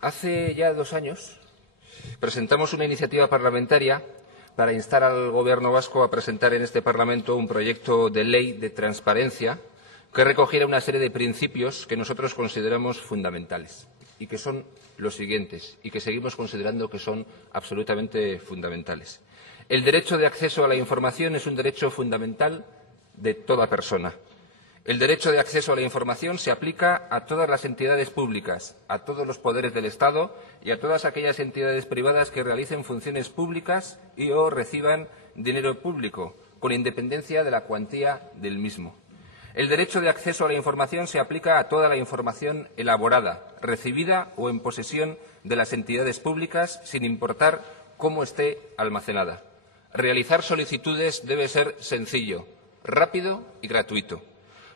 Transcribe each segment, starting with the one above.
Hace ya 2 años presentamos una iniciativa parlamentaria para instar al Gobierno vasco a presentar en este Parlamento un proyecto de ley de transparencia que recogiera una serie de principios que nosotros consideramos fundamentales y que son los siguientes y que seguimos considerando que son absolutamente fundamentales. El derecho de acceso a la información es un derecho fundamental de toda persona. El derecho de acceso a la información se aplica a todas las entidades públicas, a todos los poderes del Estado y a todas aquellas entidades privadas que realicen funciones públicas y o reciban dinero público, con independencia de la cuantía del mismo. El derecho de acceso a la información se aplica a toda la información elaborada, recibida o en posesión de las entidades públicas, sin importar cómo esté almacenada. Realizar solicitudes debe ser sencillo, rápido y gratuito.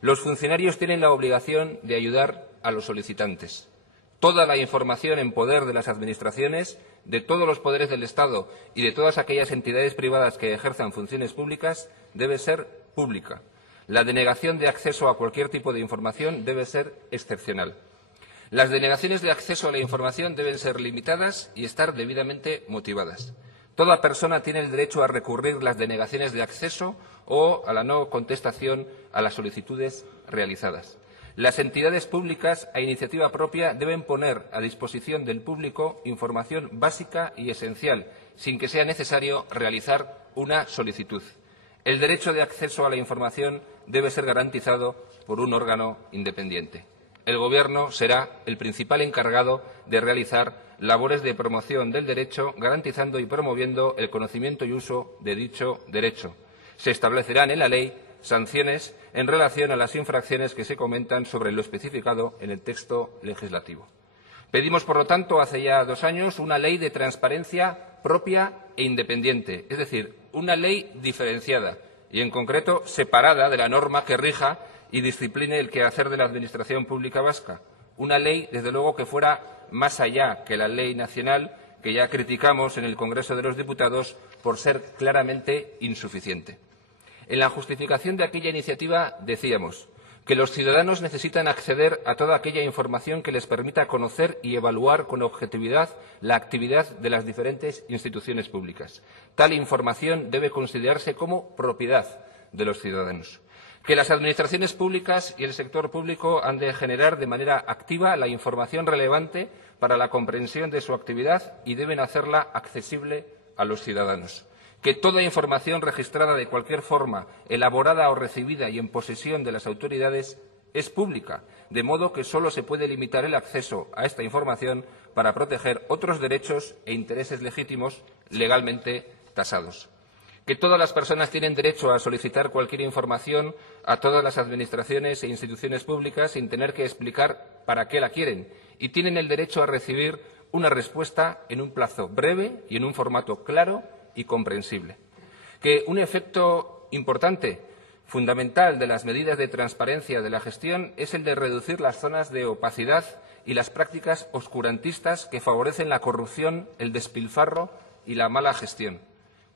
Los funcionarios tienen la obligación de ayudar a los solicitantes. Toda la información en poder de las administraciones, de todos los poderes del Estado y de todas aquellas entidades privadas que ejerzan funciones públicas debe ser pública. La denegación de acceso a cualquier tipo de información debe ser excepcional. Las denegaciones de acceso a la información deben ser limitadas y estar debidamente motivadas. Toda persona tiene el derecho a recurrir las denegaciones de acceso o a la no contestación a las solicitudes realizadas. Las entidades públicas, a iniciativa propia, deben poner a disposición del público información básica y esencial, sin que sea necesario realizar una solicitud. El derecho de acceso a la información debe ser garantizado por un órgano independiente. El Gobierno será el principal encargado de realizar labores de promoción del derecho, garantizando y promoviendo el conocimiento y uso de dicho derecho. Se establecerán en la ley sanciones en relación a las infracciones que se comentan sobre lo especificado en el texto legislativo. Pedimos, por lo tanto, hace ya 2 años, una ley de transparencia propia e independiente, es decir, una ley diferenciada y, en concreto, separada de la norma que rija y discipline el quehacer de la Administración Pública vasca. Una ley, desde luego, que fuera más allá que la ley nacional, que ya criticamos en el Congreso de los Diputados por ser claramente insuficiente. En la justificación de aquella iniciativa decíamos que los ciudadanos necesitan acceder a toda aquella información que les permita conocer y evaluar con objetividad la actividad de las diferentes instituciones públicas. Tal información debe considerarse como propiedad de los ciudadanos. Que las administraciones públicas y el sector público han de generar de manera activa la información relevante para la comprensión de su actividad y deben hacerla accesible a los ciudadanos. Que toda información registrada de cualquier forma, elaborada o recibida y en posesión de las autoridades, es pública, de modo que solo se puede limitar el acceso a esta información para proteger otros derechos e intereses legítimos legalmente tasados. Que todas las personas tienen derecho a solicitar cualquier información a todas las administraciones e instituciones públicas sin tener que explicar para qué la quieren y tienen el derecho a recibir una respuesta en un plazo breve y en un formato claro y comprensible. Que un efecto importante, fundamental de las medidas de transparencia de la gestión es el de reducir las zonas de opacidad y las prácticas oscurantistas que favorecen la corrupción, el despilfarro y la mala gestión.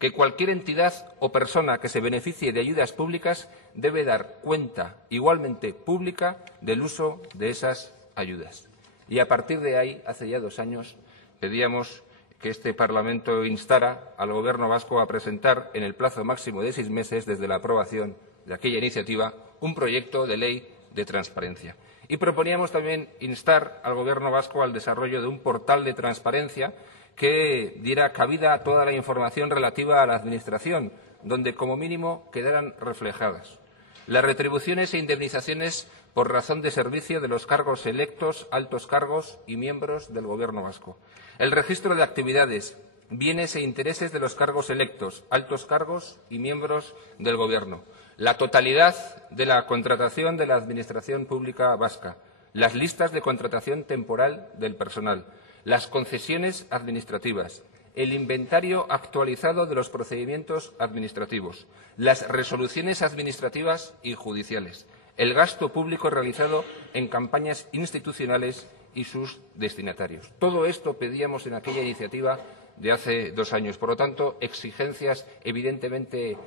Que cualquier entidad o persona que se beneficie de ayudas públicas debe dar cuenta igualmente pública del uso de esas ayudas. Y a partir de ahí, hace ya 2 años, pedíamos que este Parlamento instara al Gobierno vasco a presentar en el plazo máximo de 6 meses desde la aprobación de aquella iniciativa un proyecto de ley de transparencia. Y proponíamos también instar al Gobierno vasco al desarrollo de un portal de transparencia que diera cabida a toda la información relativa a la Administración, donde como mínimo quedaran reflejadas las retribuciones e indemnizaciones por razón de servicio de los cargos electos, altos cargos y miembros del Gobierno vasco, el registro de actividades, bienes e intereses de los cargos electos, altos cargos y miembros del Gobierno, la totalidad de la contratación de la Administración Pública vasca, las listas de contratación temporal del personal, las concesiones administrativas, el inventario actualizado de los procedimientos administrativos, las resoluciones administrativas y judiciales, el gasto público realizado en campañas institucionales y sus destinatarios. Todo esto pedíamos en aquella iniciativa de hace 2 años. Por lo tanto, exigencias evidentemente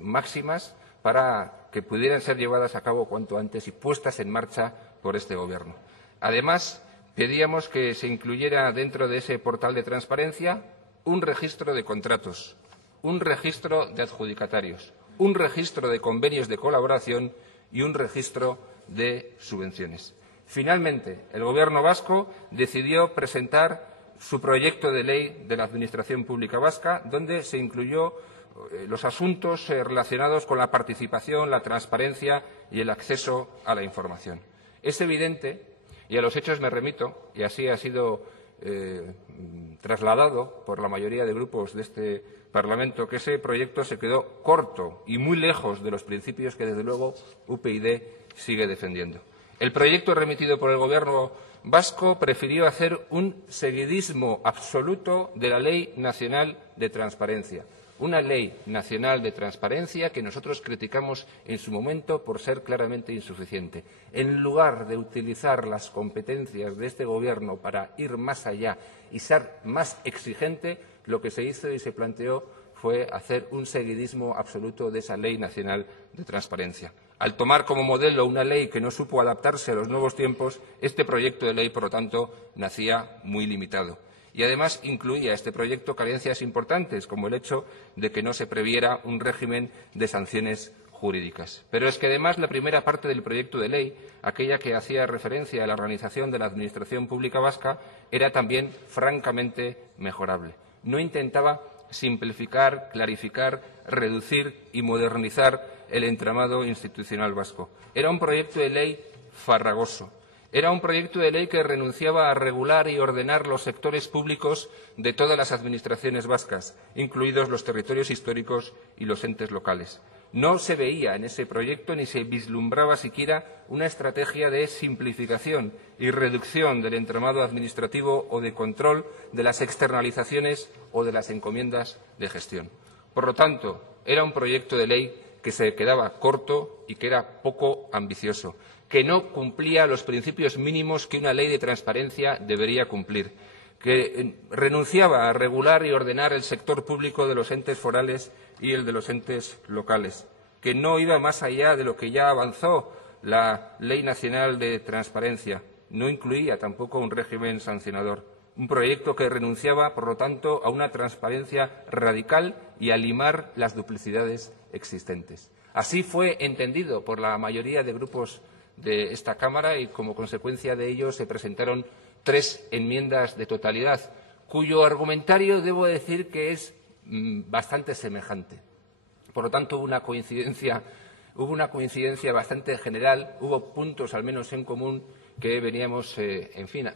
máximas para que pudieran ser llevadas a cabo cuanto antes y puestas en marcha por este Gobierno. Además, pedíamos que se incluyera dentro de ese portal de transparencia un registro de contratos, un registro de adjudicatarios, un registro de convenios de colaboración y un registro de subvenciones. Finalmente, el Gobierno vasco decidió presentar su proyecto de ley de la Administración Pública Vasca, donde se incluyó los asuntos relacionados con la participación, la transparencia y el acceso a la información. Es evidente, y a los hechos me remito, y así ha sido trasladado por la mayoría de grupos de este Parlamento, que ese proyecto se quedó corto y muy lejos de los principios que, desde luego, UPyD sigue defendiendo. El proyecto remitido por el Gobierno vasco prefirió hacer un seguidismo absoluto de la Ley Nacional de Transparencia. Una ley nacional de transparencia que nosotros criticamos en su momento por ser claramente insuficiente. En lugar de utilizar las competencias de este Gobierno para ir más allá y ser más exigente, lo que se hizo y se planteó fue hacer un seguidismo absoluto de esa ley nacional de transparencia. Al tomar como modelo una ley que no supo adaptarse a los nuevos tiempos, este proyecto de ley, por lo tanto, nacía muy limitado. Y además incluía este proyecto carencias importantes, como el hecho de que no se previera un régimen de sanciones jurídicas. Pero es que además la primera parte del proyecto de ley, aquella que hacía referencia a la organización de la Administración Pública Vasca, era también francamente mejorable. No intentaba simplificar, clarificar, reducir y modernizar el entramado institucional vasco. Era un proyecto de ley farragoso. Era un proyecto de ley que renunciaba a regular y ordenar los sectores públicos de todas las administraciones vascas, incluidos los territorios históricos y los entes locales. No se veía en ese proyecto ni se vislumbraba siquiera una estrategia de simplificación y reducción del entramado administrativo o de control de las externalizaciones o de las encomiendas de gestión. Por lo tanto, era un proyecto de ley que se quedaba corto y que era poco ambicioso, que no cumplía los principios mínimos que una ley de transparencia debería cumplir, que renunciaba a regular y ordenar el sector público de los entes forales y el de los entes locales, que no iba más allá de lo que ya avanzó la Ley Nacional de Transparencia, no incluía tampoco un régimen sancionador, un proyecto que renunciaba, por lo tanto, a una transparencia radical y a limar las duplicidades existentes. Así fue entendido por la mayoría de grupos de esta Cámara y, como consecuencia de ello, se presentaron 3 enmiendas de totalidad, cuyo argumentario debo decir que es bastante semejante. Por lo tanto, hubo una coincidencia bastante general, hubo puntos, al menos en común, que veníamos,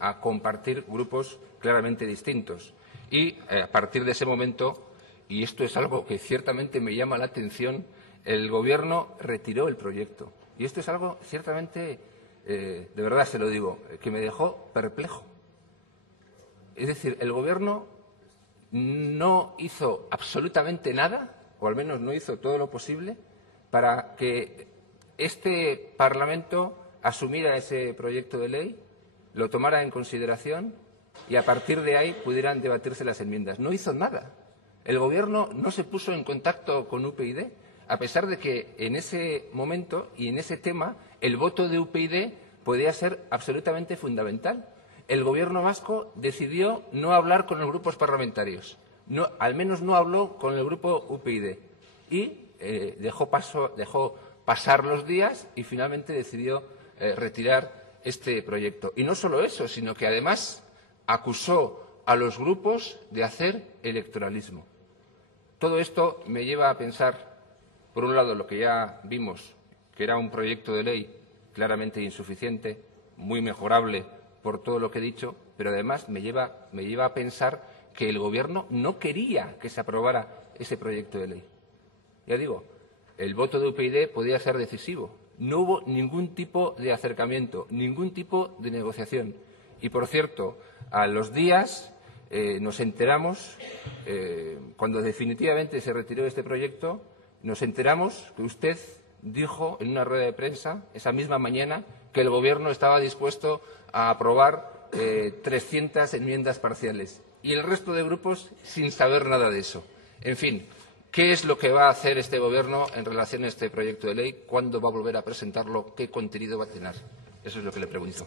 a compartir grupos claramente distintos. Y a partir de ese momento, y esto es algo que ciertamente me llama la atención, el Gobierno retiró el proyecto. Y esto es algo ciertamente, de verdad se lo digo, que me dejó perplejo. Es decir, el Gobierno no hizo absolutamente nada, o al menos no hizo todo lo posible, para que este Parlamento asumiera ese proyecto de ley, lo tomara en consideración y a partir de ahí pudieran debatirse las enmiendas. No hizo nada. El Gobierno no se puso en contacto con UPyD, a pesar de que en ese momento y en ese tema el voto de UPyD podía ser absolutamente fundamental. El Gobierno vasco decidió no hablar con los grupos parlamentarios, al menos no habló con el grupo UPyD y dejó pasar los días y finalmente decidió retirar este proyecto. Y no solo eso, sino que además acusó a los grupos de hacer electoralismo. Todo esto me lleva a pensar, por un lado, lo que ya vimos, que era un proyecto de ley claramente insuficiente, muy mejorable por todo lo que he dicho, pero además me lleva a pensar que el Gobierno no quería que se aprobara ese proyecto de ley. Ya digo, el voto de UPyD podía ser decisivo. No hubo ningún tipo de acercamiento, ningún tipo de negociación. Y, por cierto, a los días nos enteramos, cuando definitivamente se retiró este proyecto, nos enteramos que usted dijo en una rueda de prensa, esa misma mañana, que el Gobierno estaba dispuesto a aprobar 300 enmiendas parciales. Y el resto de grupos sin saber nada de eso. En fin, ¿qué es lo que va a hacer este Gobierno en relación a este proyecto de ley? ¿Cuándo va a volver a presentarlo? ¿Qué contenido va a tener? Eso es lo que le pregunto.